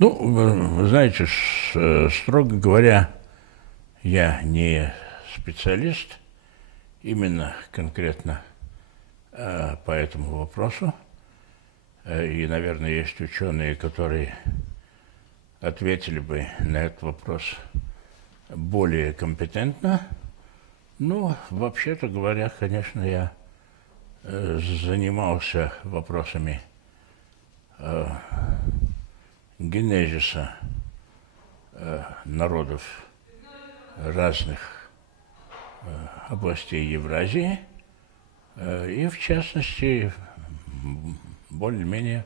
Ну, вы знаете, строго говоря, я не специалист именно конкретно по этому вопросу. И, наверное, есть ученые, которые ответили бы на этот вопрос более компетентно. Но, вообще-то говоря, конечно, я занимался вопросами генезиса народов разных областей Евразии и, в частности, более-менее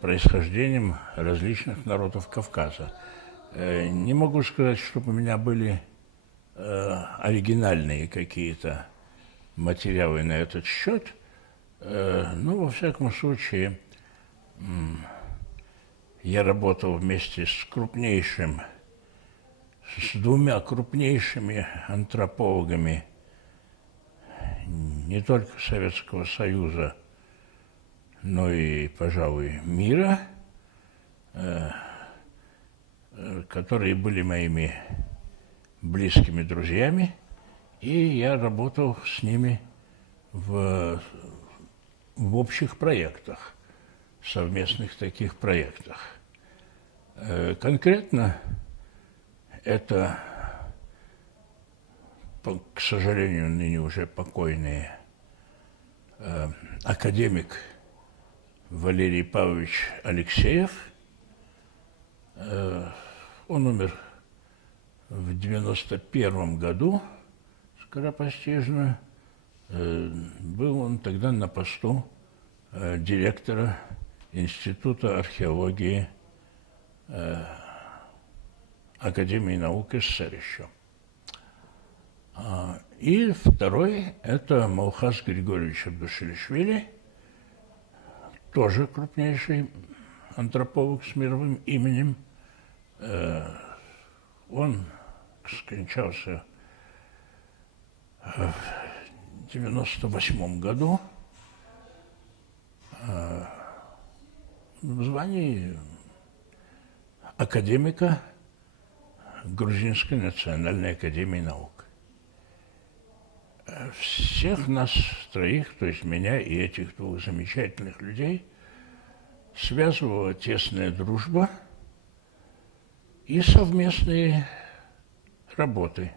происхождением различных народов Кавказа. Не могу сказать, чтобы у меня были оригинальные какие-то материалы на этот счет, но, во всяком случае, я работал вместе с двумя крупнейшими антропологами не только Советского Союза, но и, пожалуй, мира, которые были моими близкими друзьями, и я работал с ними в общих проектах, совместных таких проектах. Конкретно это, к сожалению, ныне уже покойный академик Валерий Павлович Алексеев. Он умер в 1991 году, скоропостижно. Был он тогда на посту директора Института археологии Академии наук СССР еще. И второй – это Малхас Григорьевич Абдушилишвили, тоже крупнейший антрополог с мировым именем. Он скончался в 1998 году в звании академика Грузинской национальной академии наук. Всех нас троих, то есть меня и этих двух замечательных людей, связывала тесная дружба и совместные работы.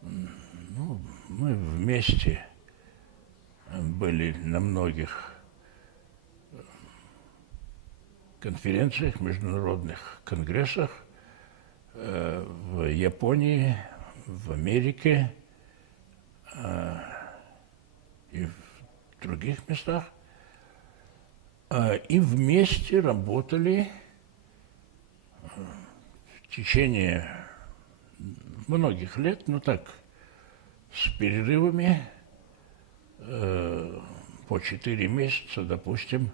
Ну, мы вместе были на многих конференциях, международных конгрессах в Японии, в Америке и в других местах. И вместе работали в течение многих лет, ну так, с перерывами по 4 месяца, допустим,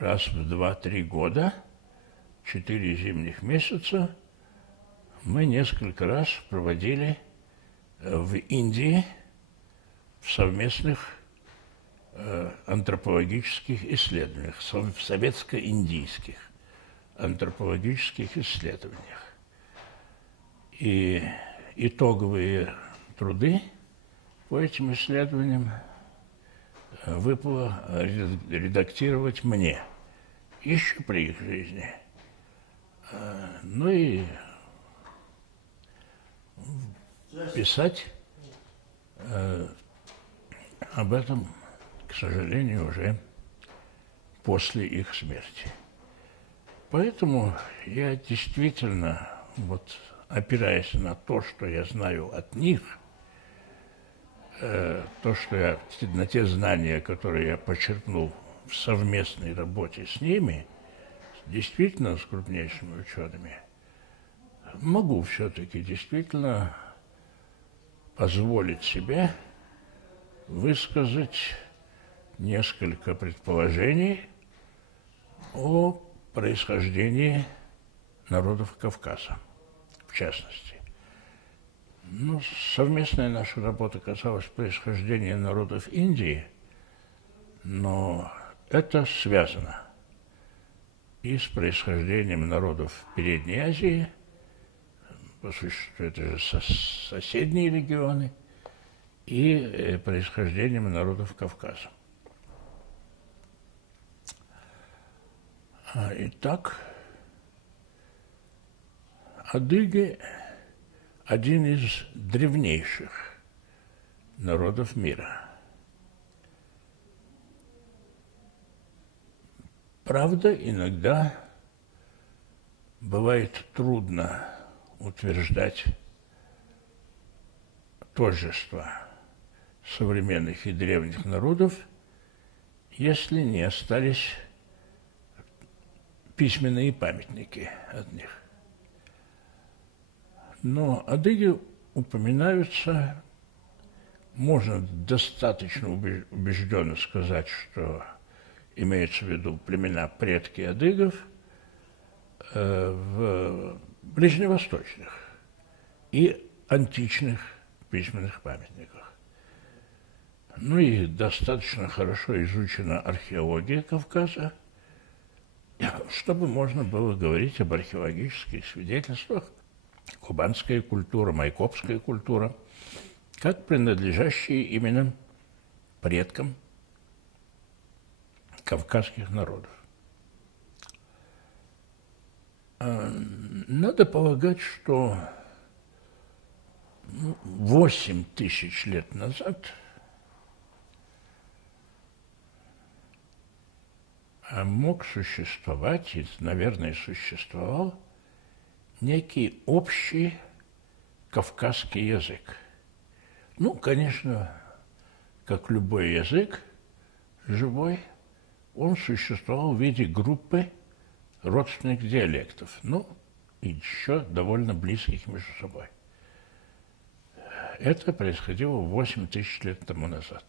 раз в 2-3 года, 4 зимних месяца, мы несколько раз проводили в Индии в совместных антропологических исследованиях, в советско-индийских антропологических исследованиях. И итоговые труды по этим исследованиям выпало редактировать мне еще при их жизни. Ну и писать об этом, к сожалению, уже после их смерти. Поэтому я действительно, вот опираясь на то, что я знаю от них, на те знания, которые я почерпнул в совместной работе с ними, действительно с крупнейшими учеными, могу все-таки действительно позволить себе высказать несколько предположений о происхождении народов Кавказа, в частности. Ну, совместная наша работа касалась происхождения народов Индии, но это связано. и с происхождением народов Передней Азии, по существу это же соседние регионы, и происхождением народов Кавказа. Итак, адыги – один из древнейших народов мира. Правда, иногда бывает трудно утверждать тождество современных и древних народов, если не остались письменные памятники от них. Но адыги упоминаются, можно достаточно убежденно сказать, что имеются в виду племена предки адыгов в ближневосточных и античных письменных памятниках. Ну и достаточно хорошо изучена археология Кавказа, чтобы можно было говорить об археологических свидетельствах. Кубанская культура, майкопская культура, как принадлежащие именно предкам кавказских народов. Надо полагать, что 8 тысяч лет назад мог существовать, и, наверное, существовал, некий общий кавказский язык. Ну, конечно, как любой язык живой, он существовал в виде группы родственных диалектов, ну, и еще довольно близких между собой. Это происходило 8 тысяч лет тому назад.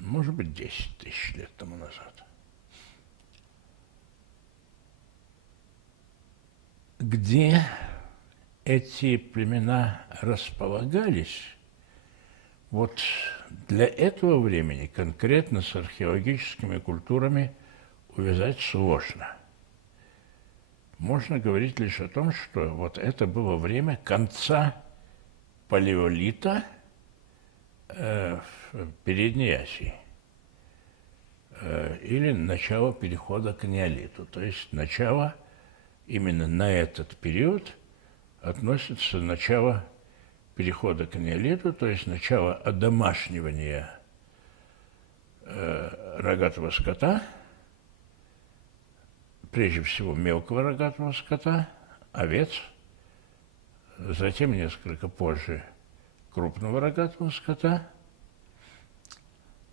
Может быть, 10 тысяч лет тому назад. Где эти племена располагались, вот для этого времени конкретно с археологическими культурами увязать сложно. Можно говорить лишь о том, что вот это было время конца палеолита в Передней Азии или начало перехода к неолиту, то есть начало. Именно на этот период относится начало перехода к неолиту, то есть начало одомашнивания рогатого скота, прежде всего мелкого рогатого скота, овец, затем несколько позже крупного рогатого скота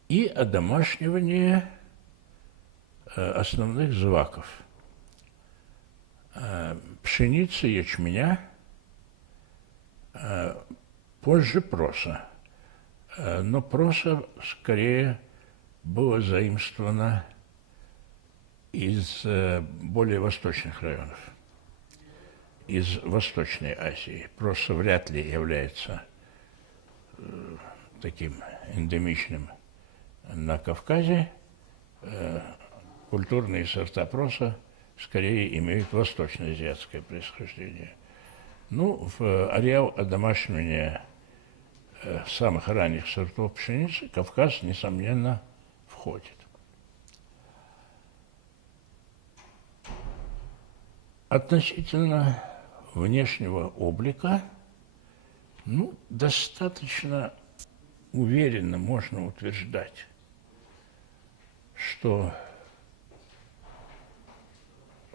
и одомашнивание основных злаков. Пшеницы, ячменя, позже проса. Но проса скорее была заимствована из более восточных районов, из Восточной Азии. Проса вряд ли является таким эндемичным на Кавказе. Культурные сорта проса скорее имеют восточноазиатское происхождение. Ну, в ареал одомашнивания самых ранних сортов пшеницы Кавказ, несомненно, входит. Относительно внешнего облика, ну, достаточно уверенно можно утверждать, что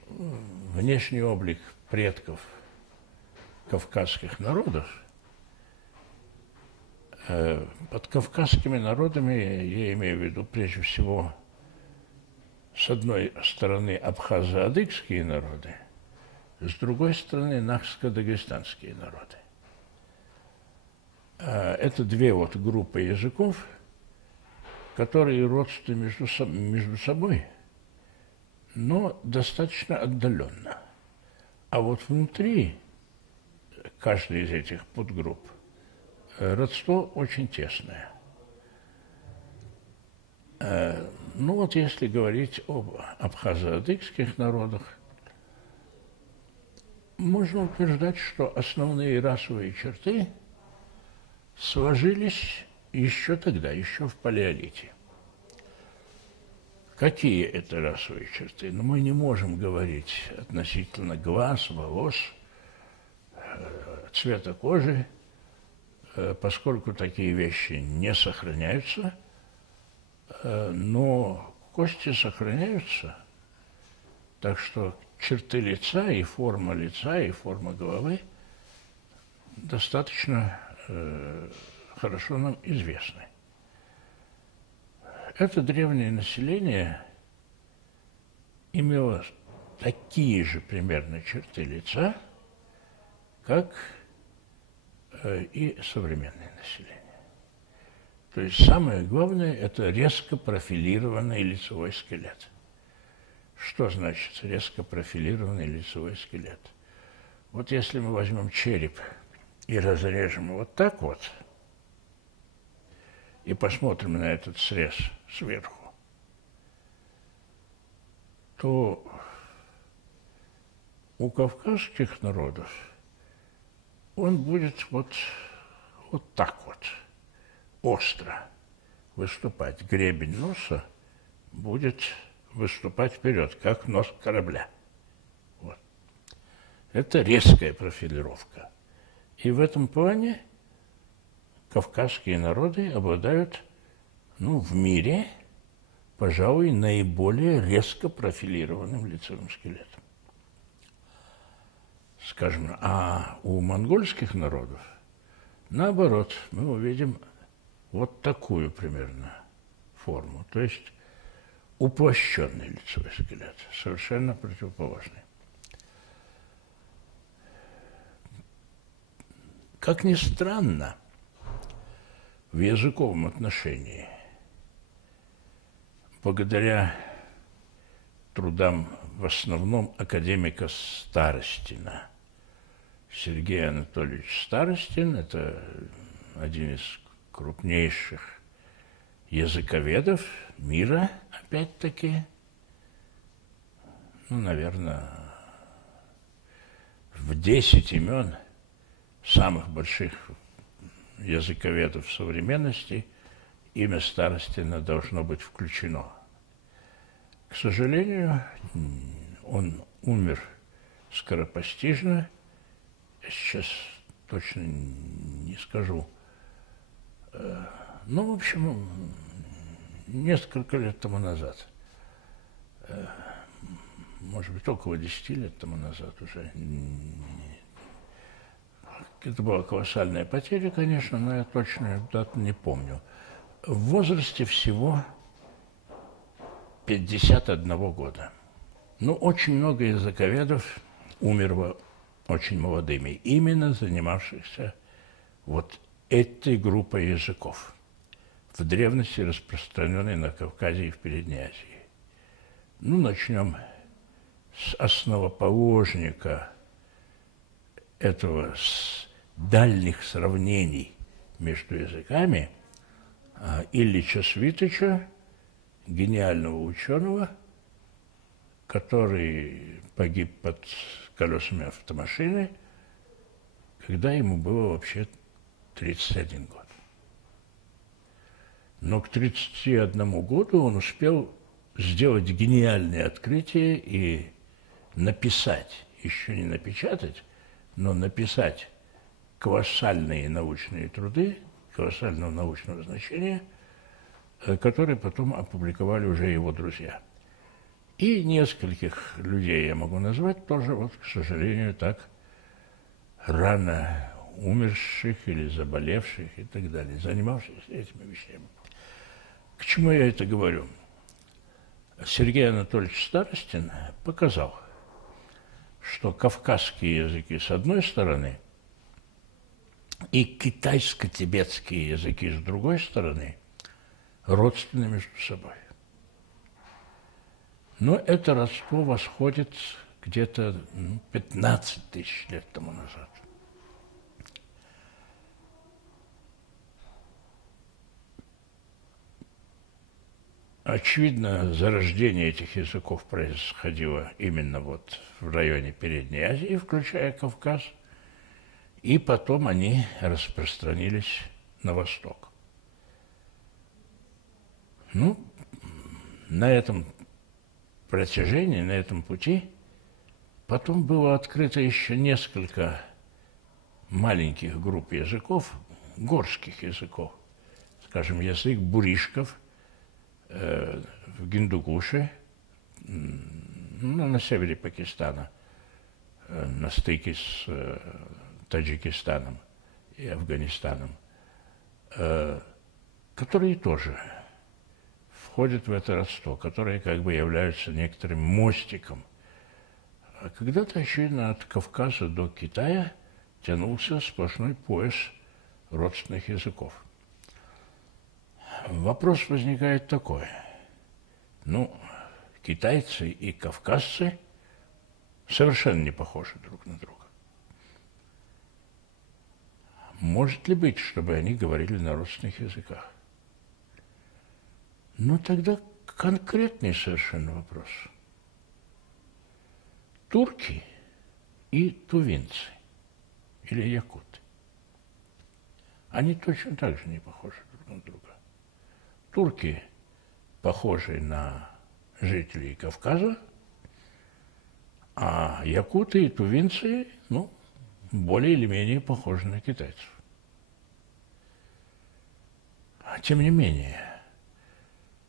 внешний облик предков кавказских народов, под кавказскими народами я имею в виду прежде всего с одной стороны абхазо-адыгские народы, с другой стороны нахско-дагестанские народы. Это две вот группы языков, которые родственны между собой, но достаточно отдаленно. А вот внутри каждой из этих подгрупп родство очень тесное. Ну вот если говорить об абхазо-адыгских народах, можно утверждать, что основные расовые черты сложились еще тогда, еще в палеолите. Какие это расовые черты? Но мы не можем говорить относительно глаз, волос, цвета кожи, поскольку такие вещи не сохраняются, но кости сохраняются, так что черты лица и форма головы достаточно хорошо нам известны. Это древнее население имело такие же примерно черты лица, как и современное население. То есть самое главное – это резко профилированный лицевой скелет. Что значит резко профилированный лицевой скелет? Вот если мы возьмем череп и разрежем вот так вот, и посмотрим на этот срез сверху, то у кавказских народов он будет вот так вот, остро выступать. Гребень носа будет выступать вперед, как нос корабля. Вот. Это резкая профилировка. И в этом плане кавказские народы обладают, в мире, пожалуй, наиболее резко профилированным лицевым скелетом. Скажем, а у монгольских народов, наоборот, мы увидим вот такую примерно форму. То есть уплощенный лицевой скелет, совершенно противоположный. Как ни странно, в языковом отношении, благодаря трудам в основном академика Старостина, Сергей Анатольевич Старостин – это один из крупнейших языковедов мира, опять-таки, наверное, в 10 имен самых больших языковедов современности имя Старостина должно быть включено. К сожалению, он умер скоропостижно. Сейчас точно не скажу. В общем, несколько лет тому назад. Может быть, около 10 лет тому назад уже. Это была колоссальная потеря, конечно, но я точную дату не помню. В возрасте всего 51 года. Очень много языковедов умерло очень молодыми, именно занимавшихся вот этой группой языков, в древности распространенной на Кавказе и в Передней Азии. Начнем с основоположника этого, с дальних сравнений между языками, Ильича Свитыча, гениального ученого, который погиб под колесами автомашины, когда ему было вообще 31 год. Но к 31 году он успел сделать гениальное открытие и написать, еще не напечатать, но написать колоссальные научные труды, колоссального научного значения, которые потом опубликовали уже его друзья. И нескольких людей я могу назвать тоже, к сожалению, так рано умерших или заболевших и так далее, занимавшихся этими вещами. К чему я это говорю? Сергей Анатольевич Старостин показал, что кавказские языки с одной стороны и китайско-тибетские языки с другой стороны родственны между собой. Но это родство восходит где-то 15 тысяч лет тому назад. Очевидно, зарождение этих языков происходило именно вот в районе Передней Азии, включая Кавказ, и потом они распространились на восток. Ну, на этом протяжении, на этом пути потом было открыто еще несколько маленьких групп языков, горских языков. Скажем, язык буришков в Гиндукуше, ну, на севере Пакистана, на стыке с Таджикистаном и Афганистаном, которые тоже входят в это родство, которые как бы являются некоторым мостиком. А когда-то, очевидно, от Кавказа до Китая тянулся сплошной пояс родственных языков. Вопрос возникает такой. Ну, китайцы и кавказцы совершенно не похожи друг на друга. Может ли быть, чтобы они говорили на родственных языках? Ну, тогда конкретный совершенно вопрос. Турки и тувинцы или якуты. Они точно так же не похожи друг на друга. Турки похожи на жителей Кавказа, а якуты и тувинцы, ну, более или менее похожи на китайцев. Тем не менее,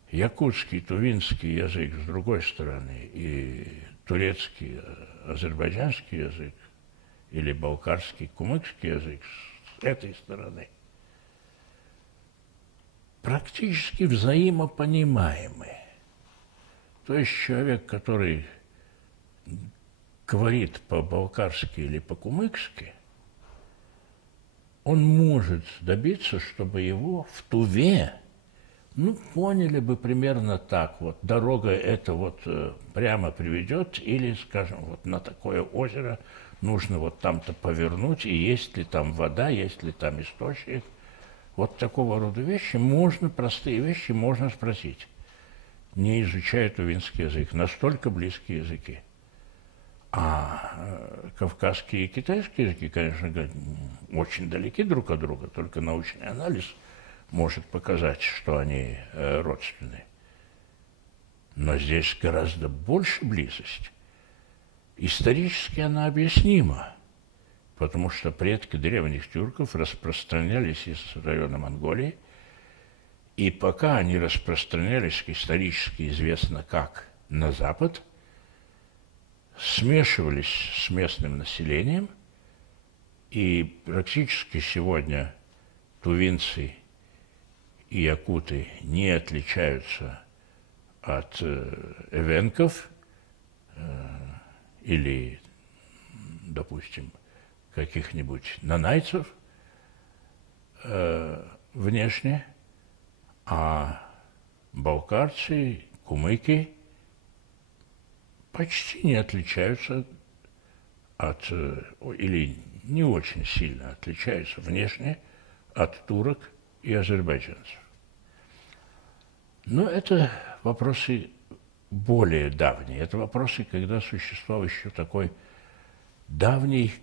якутский, тувинский язык с другой стороны и турецкий, азербайджанский язык или балкарский, кумыкский язык с этой стороны практически взаимопонимаемы. То есть человек, который говорит по-балкарски или по-кумыкски, он может добиться, чтобы его в Туве, ну, поняли бы примерно так, вот, дорога эта вот прямо приведет, или, скажем, вот на такое озеро нужно вот там-то повернуть, и есть ли там вода, есть ли там источник. Вот такого рода вещи можно, простые вещи можно спросить, не изучая тувинский язык, настолько близкие языки. А кавказские и китайские языки, конечно, очень далеки друг от друга, только научный анализ может показать, что они родственны. Но здесь гораздо больше близость. Исторически она объяснима, потому что предки древних тюрков распространялись из района Монголии, и пока они распространялись, исторически известно как, на запад, смешивались с местным населением, и практически сегодня тувинцы и якуты не отличаются от эвенков или, допустим, каких-нибудь нанайцев внешне, а балкарцы, кумыки почти не отличаются от, или не очень сильно отличаются внешне от турок и азербайджанцев. Но это вопросы более давние. Это вопросы, когда существовал еще такой давний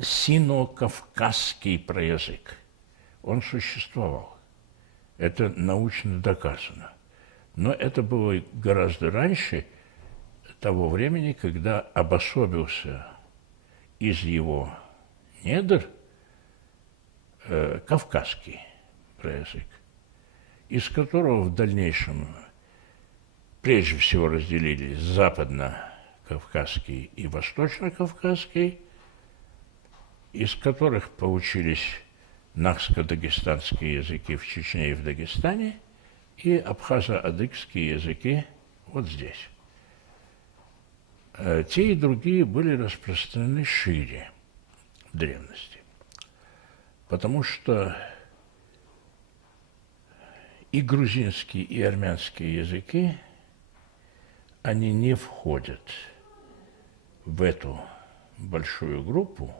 сино-кавказский проязык. Он существовал. Это научно доказано. Но это было гораздо раньше того времени, когда обособился из его недр кавказский проязык, из которого в дальнейшем прежде всего разделились западно-кавказский и восточно-кавказский, из которых получились нахско-дагестанские языки в Чечне и в Дагестане и абхазо-адыгские языки вот здесь. Те и другие были распространены шире в древности, потому что и грузинские, и армянские языки, они не входят в эту большую группу,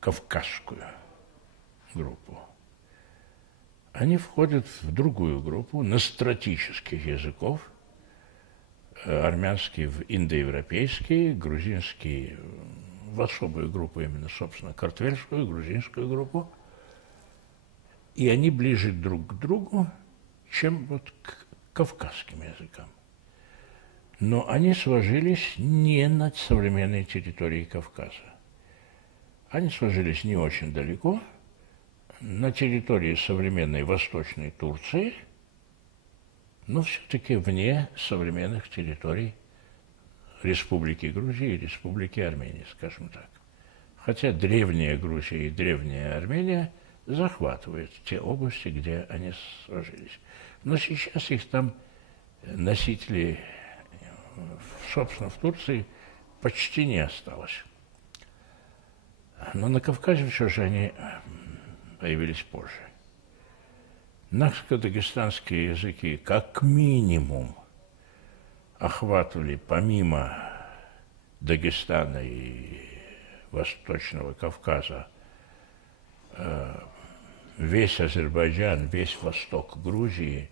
кавказскую группу, они входят в другую группу настратических языков. Армянский в индоевропейский, грузинский в особую группу, именно, собственно, картвельскую, грузинскую группу. И они ближе друг к другу, чем вот к кавказским языкам. Но они сложились не над современной территорией Кавказа. Они сложились не очень далеко, на территории современной Восточной Турции, но все-таки вне современных территорий Республики Грузия и Республики Армения, скажем так. Хотя древняя Грузия и древняя Армения захватывают те области, где они сложились. Но сейчас их там носителей, собственно, в Турции почти не осталось. Но на Кавказе все же они появились позже. Нахско-дагестанские языки как минимум охватывали помимо Дагестана и Восточного Кавказа весь Азербайджан, весь восток Грузии,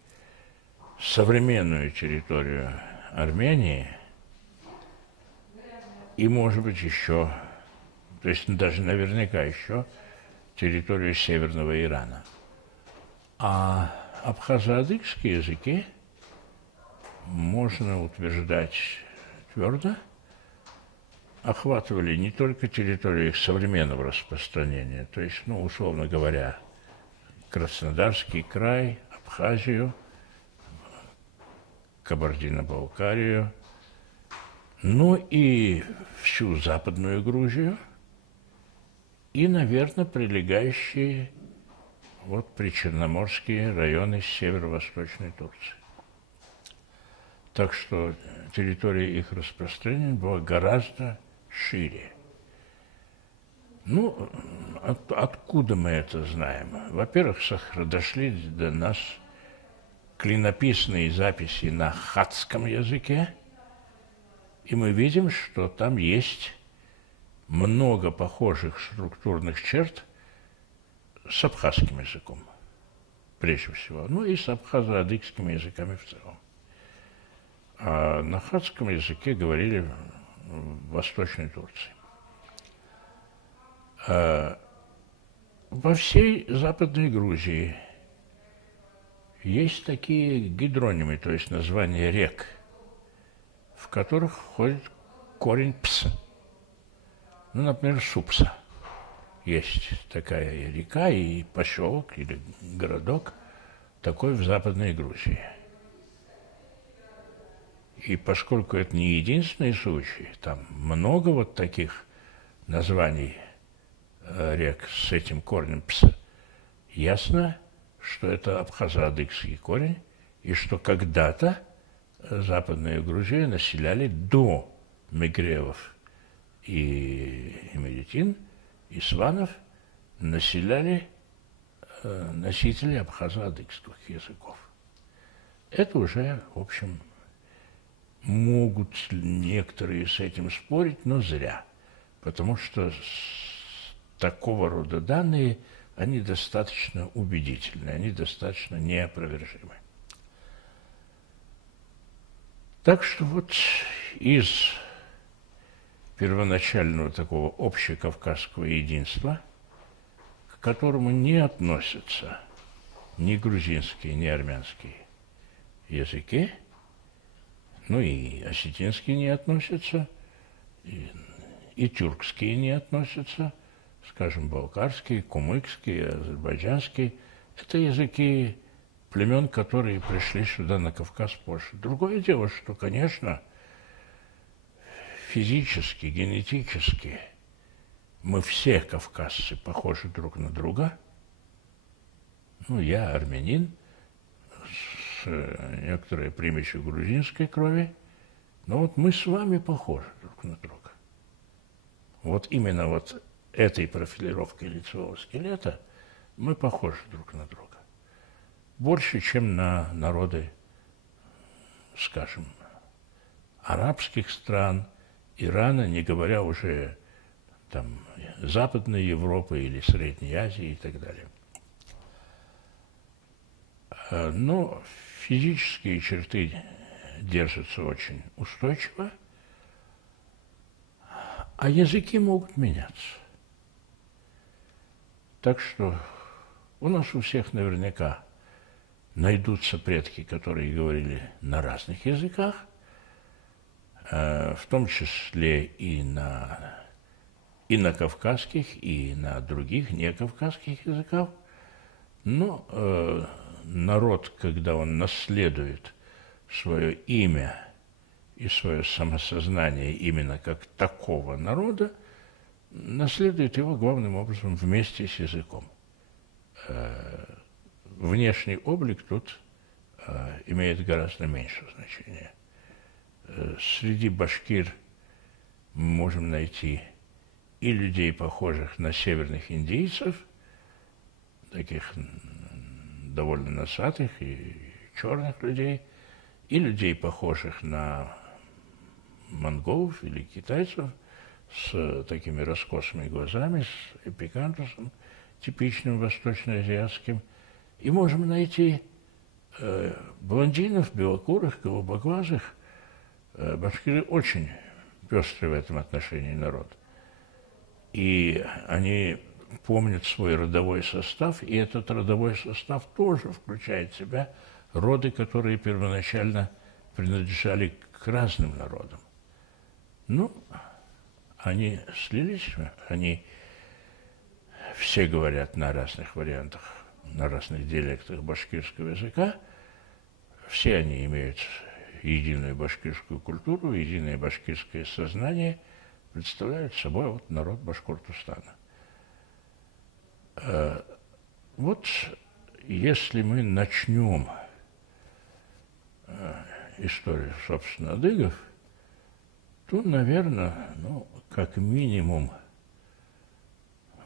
современную территорию Армении и, может быть, еще, то есть даже наверняка еще территорию Северного Ирана. А абхазо-адыгские языки, можно утверждать твердо, охватывали не только территорию их современного распространения, то есть, ну, условно говоря, Краснодарский край, Абхазию, Кабардино-Балкарию, ну и всю Западную Грузию и, наверное, прилегающие вот причерноморские районы северо-восточной Турции. Так что территория их распространения была гораздо шире. Ну, откуда мы это знаем? Во-первых, дошли до нас клинописные записи на хатском языке, и мы видим, что там есть много похожих структурных черт с абхазским языком, прежде всего, ну и с абхазо-адыгскими языками в целом. А на хатском языке говорили в Восточной Турции. Во всей Западной Грузии есть такие гидронимы, то есть названия рек, в которых входит корень «пс». Ну, например, Супса. Есть такая река и поселок или городок такой в Западной Грузии. И поскольку это не единственный случай, там много вот таких названий рек с этим корнем «пс», ясно, что это абхазо-адыгский корень, и что когда-то Западную Грузию населяли до Мегрелов и Медитин, и Сванов, населяли носители абхазо-адыгских языков. Это уже, в общем, могут некоторые с этим спорить, но зря, потому что такого рода данные, они достаточно убедительны, они достаточно неопровержимы. Так что вот из первоначального такого общекавказского единства, к которому не относятся ни грузинские, ни армянские языки, ну и осетинские не относятся, и тюркские не относятся, скажем, балкарский, кумыкский, азербайджанский. Это языки племен, которые пришли сюда на Кавказ позже. Другое дело, что, конечно, физически, генетически мы все кавказцы похожи друг на друга. Ну, я армянин с некоторой примесью грузинской крови, но вот мы с вами похожи друг на друга. Вот именно вот этой профилировкой лицевого скелета мы похожи друг на друга. Больше, чем на народы, скажем, арабских стран, Ирана, не говоря уже там Западной Европы или Средней Азии и так далее. Но физические черты держатся очень устойчиво, а языки могут меняться. Так что у нас у всех наверняка найдутся предки, которые говорили на разных языках, в том числе и на кавказских, и на других некавказских языках. Но народ, когда он наследует свое имя и свое самосознание именно как такого народа, наследует его главным образом вместе с языком. Внешний облик тут имеет гораздо меньше значения. Среди башкир мы можем найти и людей, похожих на северных индейцев, таких довольно носатых и черных людей, и людей, похожих на монголов или китайцев, с такими раскосыми глазами, с эпикантусом, типичным восточноазиатским. И можем найти блондинов, белокурых, голубоглазых. Башкиры очень пестрый в этом отношении народ. И они помнят свой родовой состав, и этот родовой состав тоже включает в себя роды, которые первоначально принадлежали к разным народам. Ну, они слились, они все говорят на разных вариантах, на разных диалектах башкирского языка. Все они имеют единую башкирскую культуру, единое башкирское сознание, представляют собой вот народ Башкортостана. Вот если мы начнем историю, собственно, адыгов, то, наверное, как минимум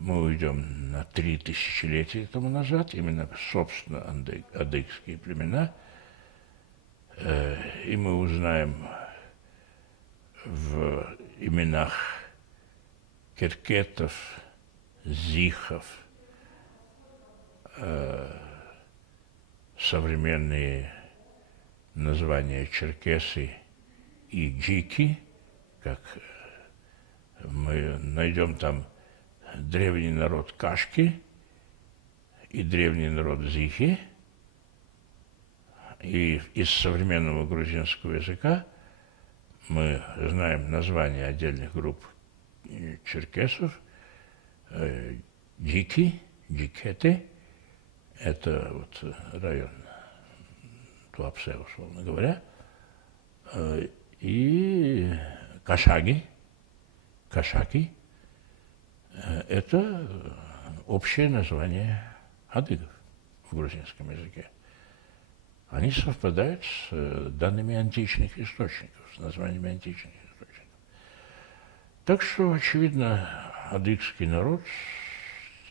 мы уйдем на 3 тысячелетия тому назад, именно, собственно, адыгские племена, и мы узнаем в именах керкетов, зихов, современные названия черкесы и джики, как мы найдем там древний народ Кашки и древний народ Зихи. И из современного грузинского языка мы знаем названия отдельных групп черкесов. Джики, джикеты, это вот район Туапсе, условно говоря, и кашаги, кашаки, это общее название адыгов в грузинском языке. Они совпадают с данными античных источников, с названиями античных источников. Так что, очевидно, адыгский народ,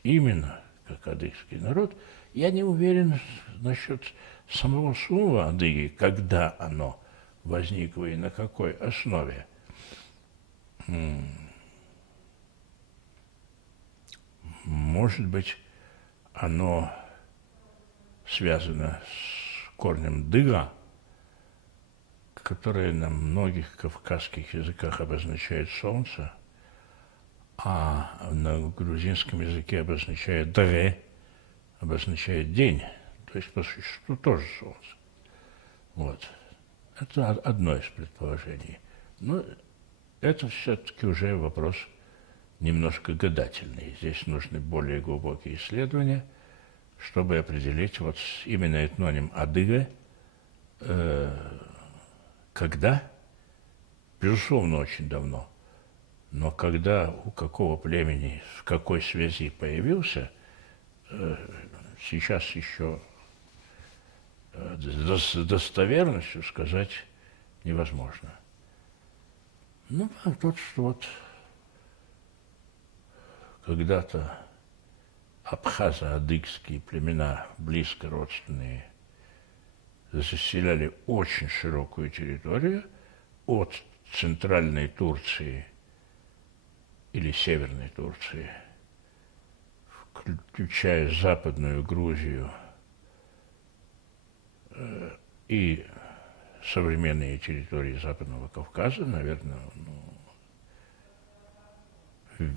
именно как адыгский народ, я не уверен насчет самого слова адыги, когда оно возникло и на какой основе. Может быть, оно связано с корнем дыга, которое на многих кавказских языках обозначает солнце, а на грузинском языке обозначает дре, обозначает день, то есть по существу тоже солнце. Вот. Это одно из предположений. Но это все-таки уже вопрос немножко гадательный. Здесь нужны более глубокие исследования, чтобы определить вот именно этноним адыга, когда, безусловно, очень давно, но когда, у какого племени, в какой связи появился, сейчас еще с достоверностью сказать невозможно. Ну, а тот, что вот когда-то абхазо-адыгские племена, близко родственные, заселяли очень широкую территорию от центральной Турции или северной Турции, включая Западную Грузию и современные территории Западного Кавказа, наверное,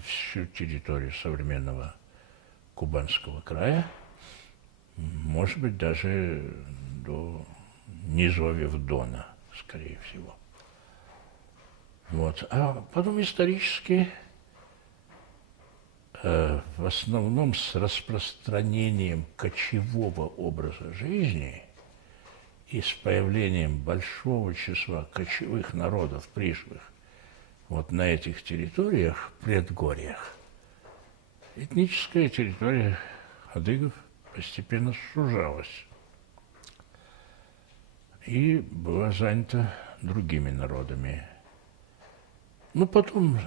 всю территорию современного Кубанского края, может быть, даже до низовьев Дона, скорее всего. Вот. А потом исторически, в основном с распространением кочевого образа жизни и с появлением большого числа кочевых народов, пришлых вот на этих территориях, предгорьях, этническая территория адыгов постепенно сужалась и была занята другими народами. Ну, потом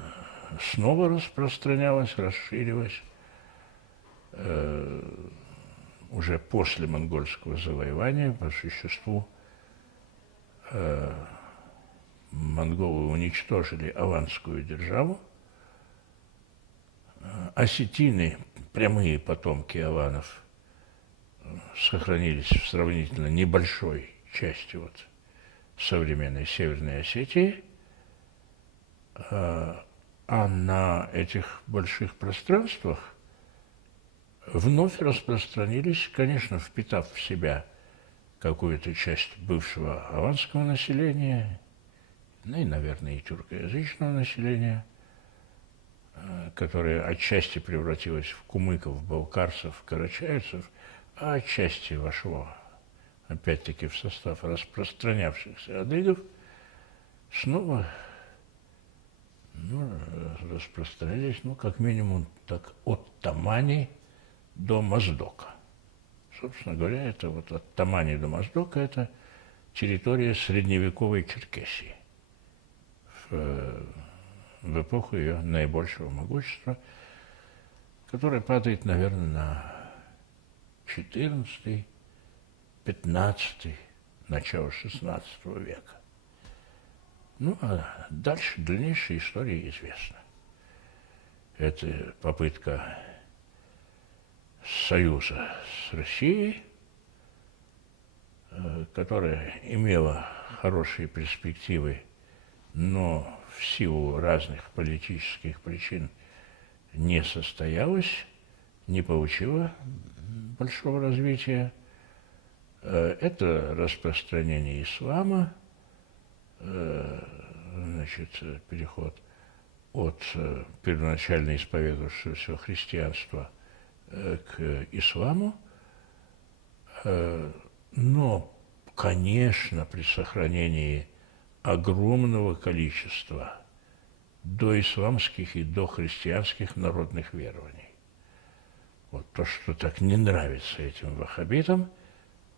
снова распространялась, расширилась. Уже после монгольского завоевания, по существу, монголы уничтожили аванскую державу. Осетины, прямые потомки аванов, сохранились в сравнительно небольшой части вот современной Северной Осетии, а на этих больших пространствах вновь распространились, конечно, впитав в себя какую-то часть бывшего аванского населения, ну и, наверное, и тюркоязычного населения, которое отчасти превратилось в кумыков, балкарцев, карачаевцев, а отчасти вошло, опять-таки, в состав распространявшихся адыгов, снова распространились, как минимум, так от Тамани до Моздока. Собственно говоря, это вот от Тамани до Моздока это территория средневековой Черкесии в эпоху ее наибольшего могущества, которая падает, наверное, на XIV, XV, начало XVI века. Ну, а дальше дальнейшая история известна. Это попытка союза с Россией, которая имела хорошие перспективы, но в силу разных политических причин не состоялась, не получила большого развития. Это распространение ислама, значит, переход от первоначально исповедовавшегося христианства к исламу, но, конечно, при сохранении огромного количества доисламских и дохристианских народных верований. Вот то, что так не нравится этим ваххабитам,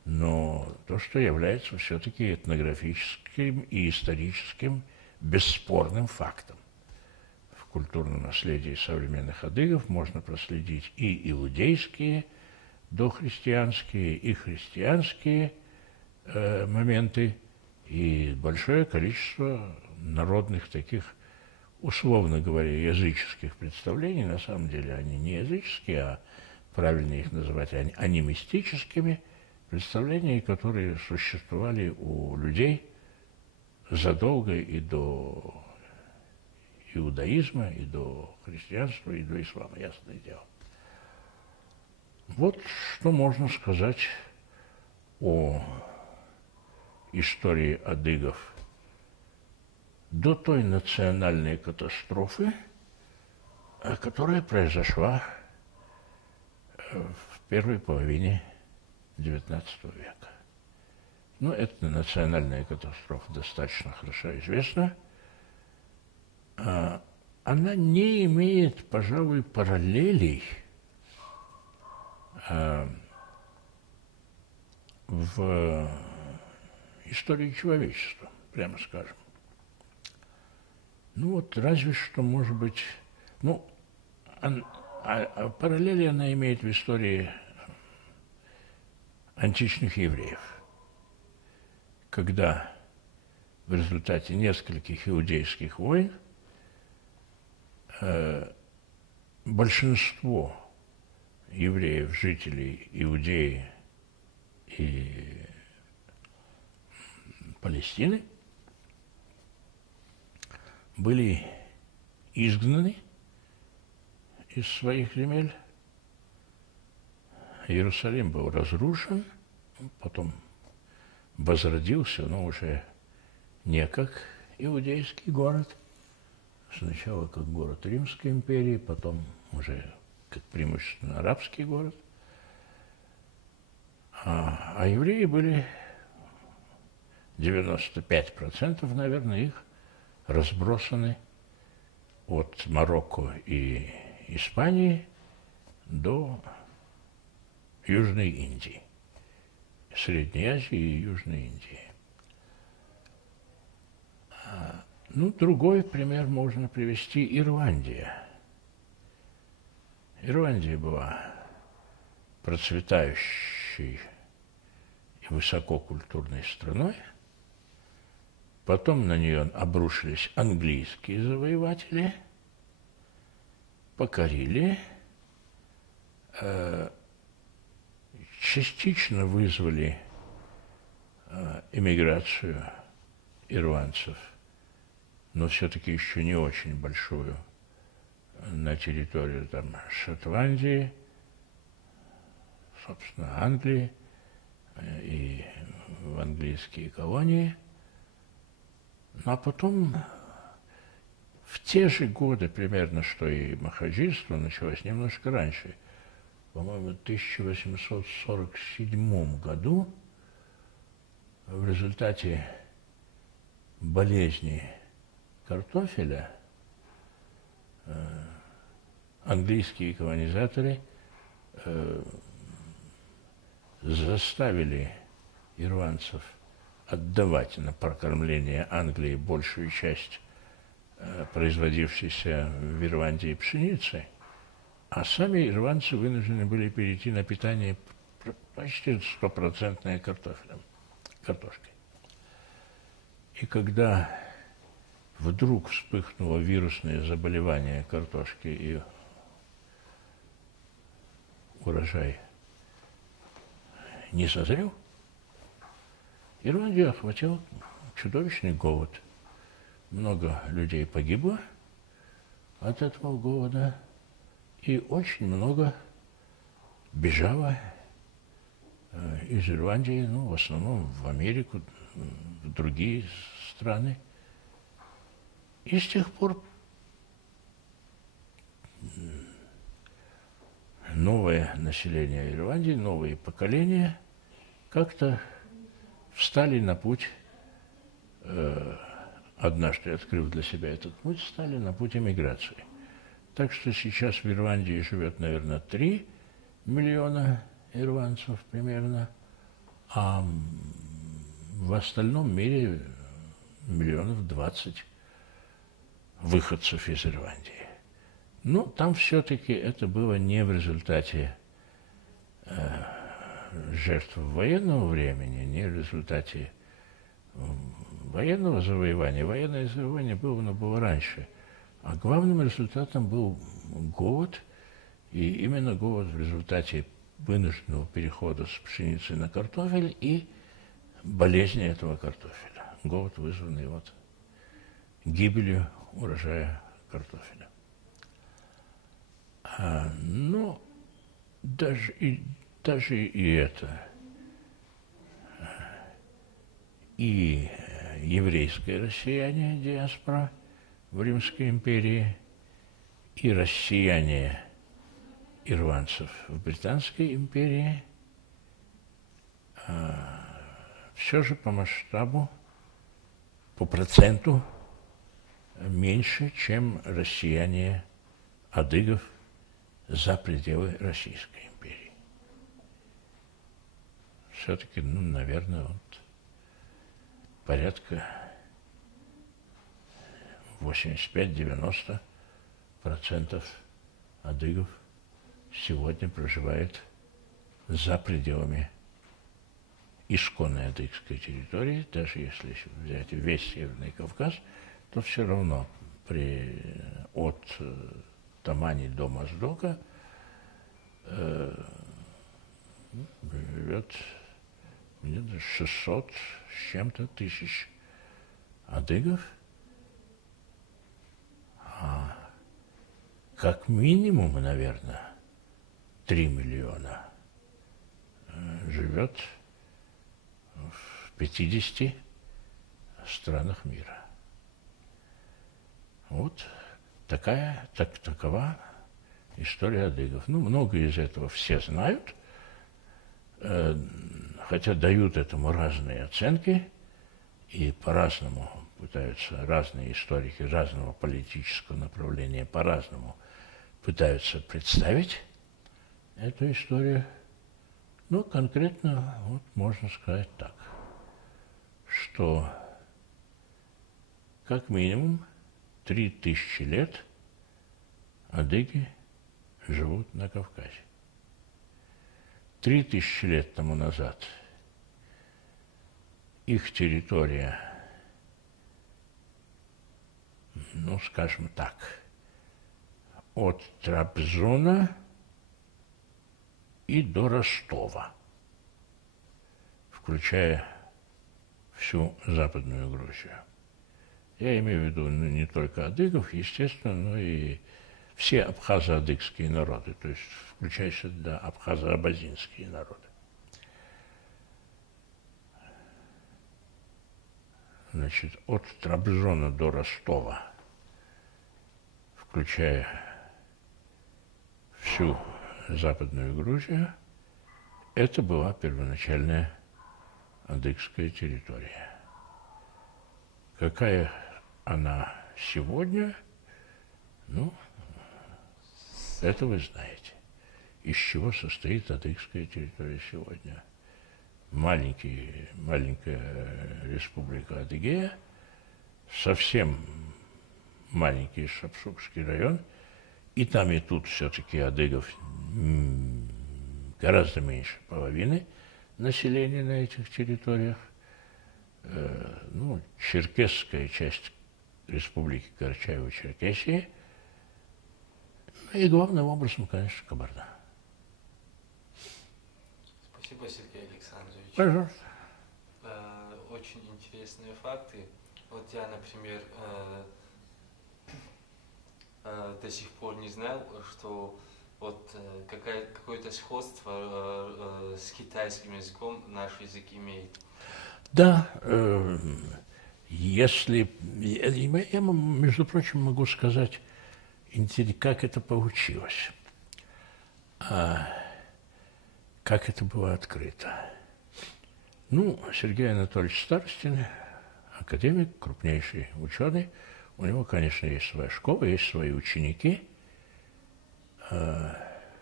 но то, что является все-таки этнографическим и историческим бесспорным фактом. В культурном наследии современных адыгов можно проследить и иудейские, дохристианские, и христианские моменты, и большое количество народных таких, условно говоря, языческих представлений. На самом деле они не языческие, а правильно их называть анимистическими, представления, которые существовали у людей задолго и до иудаизма, и до христианства, и до ислама, ясное дело. Вот что можно сказать о истории адыгов до той национальной катастрофы, которая произошла в первой половине XIX века. Ну, эта национальная катастрофа достаточно хорошо известна. Она не имеет, пожалуй, параллелей в истории человечества, прямо скажем. Ну вот, разве что, может быть, параллели она имеет в истории античных евреев, когда в результате нескольких иудейских войн большинство евреев, жителей Иудеи и Палестины были изгнаны из своих земель. Иерусалим был разрушен, потом возродился, но уже не как иудейский город, сначала как город Римской империи, потом уже как преимущественно арабский город. А евреи были 95%, наверное, их разбросаны от Марокко и Испании до Южной Индии, Средней Азии и Южной Индии. Ну, другой пример можно привести – Ирландия. Ирландия была процветающей и высококультурной страной. Потом на нее обрушились английские завоеватели, покорили, частично вызвали эмиграцию ирландцев, но все-таки еще не очень большую, на территорию там Шотландии, собственно, Англии и в английские колонии. Ну, а потом, в те же годы примерно, что и махаджирство, началось немножко раньше, по-моему, в 1847 году, в результате болезни картофеля английские колонизаторы заставили ирландцев отдавать на прокормление Англии большую часть производившейся в Ирландии пшеницы, а сами ирландцы вынуждены были перейти на питание почти стопроцентное картошкой. И когда вдруг вспыхнуло вирусное заболевание картошки и урожай не созрел, Ирландию охватил чудовищный голод. Много людей погибло от этого голода, и очень много бежало из Ирландии, ну, в основном в Америку, в другие страны. И с тех пор новое население Ирландии, новые поколения как-то встали на путь, однажды открыв для себя этот путь, стали на путь эмиграции. Так что сейчас в Ирландии живет, наверное, 3 миллиона ирландцев примерно, а в остальном мире 20 миллионов выходцев из Ирландии. Но там все-таки это было не в результате жертв военного времени, не в результате военного завоевания. Военное завоевание было, но было раньше. А главным результатом был голод, и именно голод в результате вынужденного перехода с пшеницы на картофель и болезни этого картофеля. Голод, вызванный вот гибелью урожая картофеля. Но даже и это, и еврейское россияне, диаспора в Римской империи, и россияне ирландцев в Британской империи, все же по масштабу, по проценту меньше, чем россияне адыгов за пределы Российской империи. Все-таки, ну, наверное, вот порядка 85-90% адыгов сегодня проживает за пределами исконной адыгской территории. Даже если взять весь Северный Кавказ, то все равно от Тамани до Моздока живет где-то 600 с чем-то тысяч адыгов, а как минимум, наверное, 3 миллиона живет в 50 странах мира. Вот такова история адыгов. Ну, многое из этого все знают, хотя дают этому разные оценки и по-разному пытаются, разные историки разного политического направления по-разному пытаются представить эту историю. Ну, конкретно вот можно сказать так, что как минимум 3000 лет адыги живут на Кавказе. 3000 лет тому назад их территория, ну, скажем так, от Трабзона и до Ростова, включая всю Западную Грузию. Я имею в виду не только адыгов, естественно, но и все абхазо-адыгские народы, то есть включая сюда абхазо-абазинские народы. Значит, от Трабзона до Ростова, включая всю Западную Грузию, это была первоначальная адыгская территория. Какая она сегодня, ну, это вы знаете. Из чего состоит адыгская территория сегодня? Маленькая республика Адыгея, совсем маленький Шапшукский район, и там и тут все-таки адыгов гораздо меньше половины населения на этих территориях. Ну, черкесская часть республики Карачаево-Черкесии, и главным образом, конечно, Кабарда. Спасибо, Сергей Александрович. Пожалуйста. Очень интересные факты. Вот я, например, до сих пор не знал, что вот какое-то сходство с китайским языком наш язык имеет. Да, если... Я, между прочим, могу сказать, как это получилось, как это было открыто. Ну, Сергей Анатольевич Старостин, академик, крупнейший ученый, у него, конечно, есть своя школа, есть свои ученики,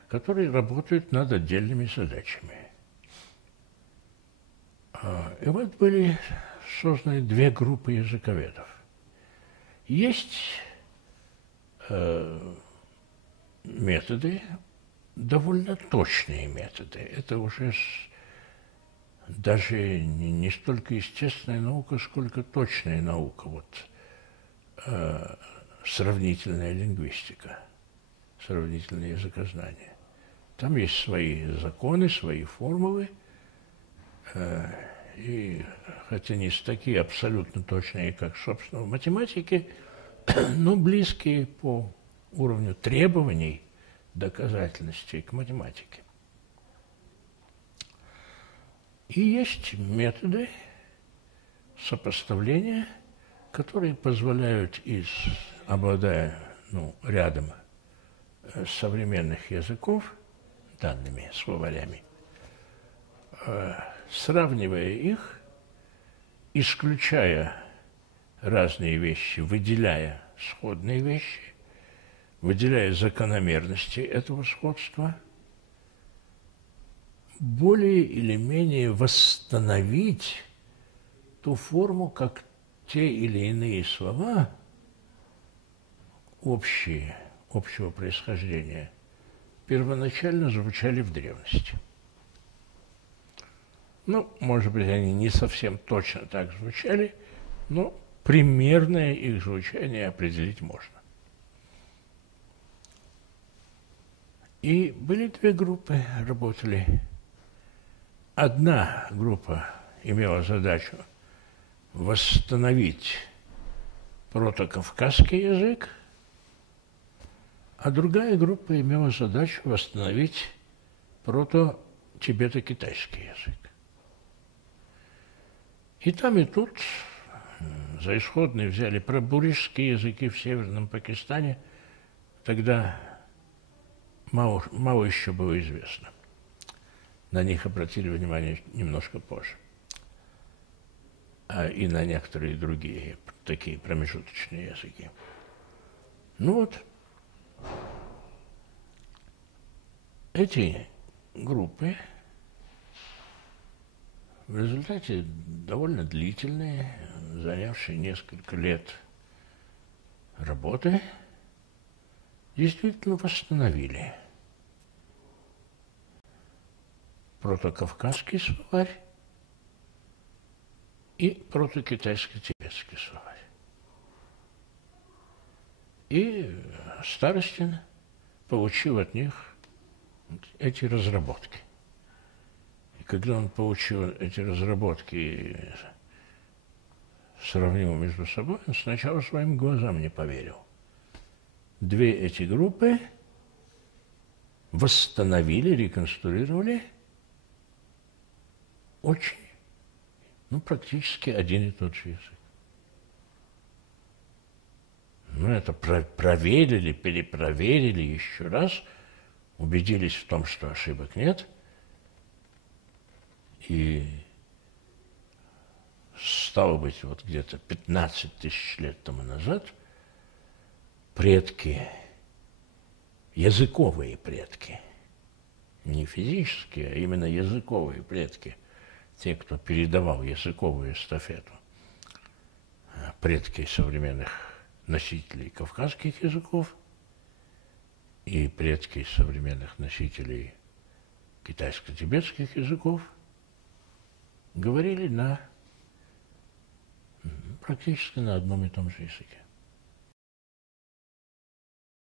которые работают над отдельными задачами. И вот были созданы две группы языковедов. Есть методы, довольно точные методы. Это уже даже не столько естественная наука, сколько точная наука. Вот сравнительная лингвистика, сравнительное языкознание. Там есть свои законы, свои формулы, и хотя не такие абсолютно точные, как, собственно, в математике, но близкие по уровню требований доказательностей к математике. И есть методы сопоставления, которые позволяют, обладая рядом современных языков, данными словарями, сравнивая их, исключая разные вещи, выделяя сходные вещи, выделяя закономерности этого сходства, более или менее восстановить ту форму, как те или иные слова общего происхождения первоначально звучали в древности. Ну, может быть, они не совсем точно так звучали, но примерное их звучание определить можно. И были две группы, работали. Одна группа имела задачу восстановить протокавказский язык, а другая группа имела задачу восстановить прото-тибето-китайский язык. И тут за исходные взяли пробуришские языки в Северном Пакистане. Тогда мало еще было известно. На них обратили внимание немножко позже. И на некоторые другие такие промежуточные языки. Ну вот, эти группы в результате довольно длительные, занявшие несколько лет работы, действительно восстановили протокавказский словарь и протокитайско-тибетский словарь. И Старостин получил от них эти разработки. И когда он получил эти разработки и сравнил между собой, он сначала своим глазам не поверил. Две эти группы восстановили, реконструировали очень, практически один и тот же язык. Это проверили, перепроверили еще раз, убедились в том, что ошибок нет. И стало быть, вот где-то 15 тысяч лет тому назад предки, языковые предки, не физические, а именно языковые предки, те, кто передавал языковую эстафету, предки современных носителей кавказских языков и предки современных носителей китайско-тибетских языков, говорили практически на одном и том же языке.